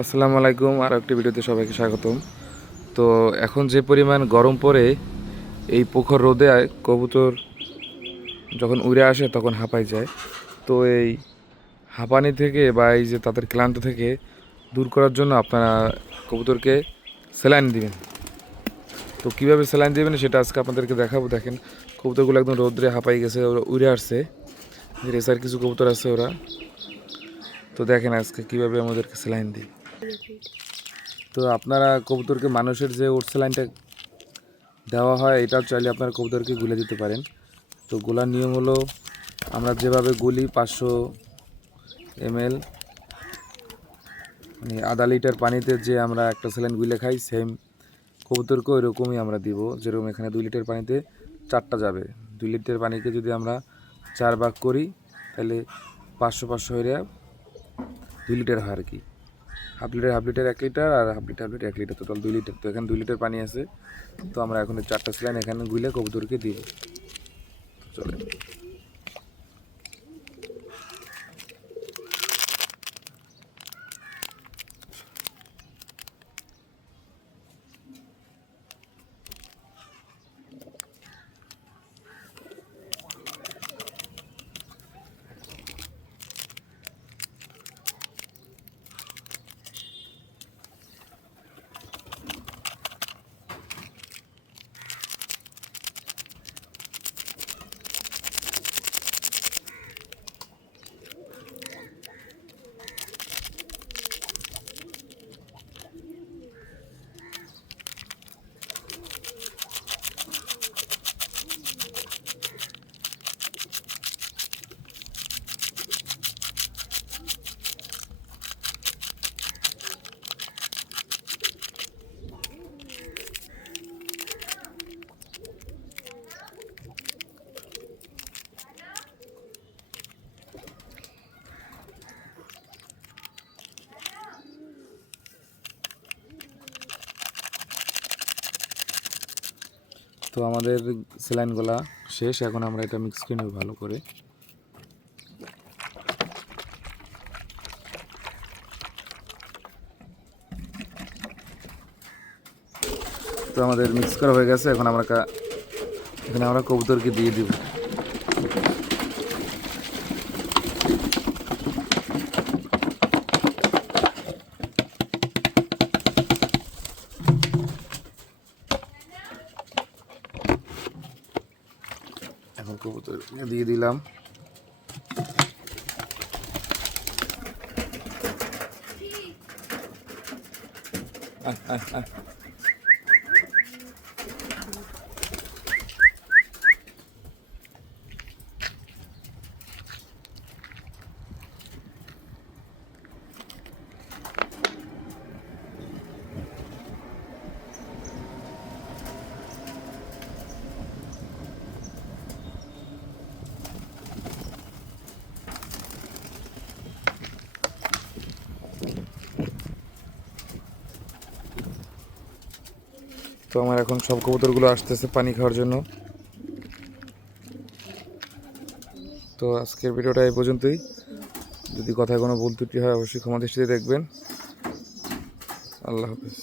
আসসালামু আলাইকুম, আর একটি ভিডিওতে সবাইকে স্বাগতম। তো এখন যে পরিমাণ গরম পড়ে, এই পোখর রোদে কবুতর যখন উড়ে আসে তখন হাঁপাই যায়। তো এই হাঁপানি থেকে বা এই যে তাদের ক্লান্ত থেকে দূর করার জন্য আপনারা কবুতরকে স্যালাইন দিবেন। তো কীভাবে স্যালাইন দিবেন সেটা আজকে আপনাদেরকে দেখাবো। দেখেন, কবুতরগুলো একদম রোদ্রে হাঁপাই গেছে, ওরা উড়ে আসছে। রেসার কিছু কবুতর আছে ওরা। তো দেখেন আজকে কীভাবে আমাদেরকে স্যালাইন দিই। তো আপনারা কবুতরকে মানুষের যে ওট স্যালাইনটা দেওয়া হয়, এটাও চাইলে আপনারা কবুতরকে গুলে দিতে পারেন। তো গোলার নিয়ম হলো, আমরা যেভাবে গুলি, পাঁচশো এমএল মানে আধা লিটার পানিতে যে আমরা একটা স্যালাইন গুলে খাই সেম কবুতরকে ওই রকমই আমরা দিব। যেরকম এখানে দুই লিটার পানিতে চারটা যাবে। দুই লিটার পানিকে যদি আমরা চার ভাগ করি, তাহলে পাঁচশো পাঁচশো হয়ে দুই লিটার হয় আর কি। হাফ লিটার হাফ লিটার এক লিটার আর হাফ লিটার হাফ লিটার এক লিটার। টোটাল দুই লিটার। তো এখানে দুই লিটার পানি আছে। তো আমরা এখন চারটা সিলাইন এখানে গুলে কবুতরকে দিব। চলে তো আমাদের স্যালাইনগুলা শেষ, এখন আমরা এটা মিক্স করে নেব ভালো করে। তো আমাদের মিক্স করা হয়ে গেছে, এখন আমরা এখানে আমরা কবুতরকে দিয়ে দিব। এখন কবুতর দিয়ে দিলাম আহ, আহ, আহ। তো আমার এখন সব কবুতরগুলো আসতেছে পানি খাওয়ার জন্য। তো আজকের ভিডিওটা এই পর্যন্তই। যদি কথায় কোনো ভুল ত্রুটি হয়, অবশ্যই ক্ষমা দৃষ্টিতে দেখবেন। আল্লাহ হাফিজ।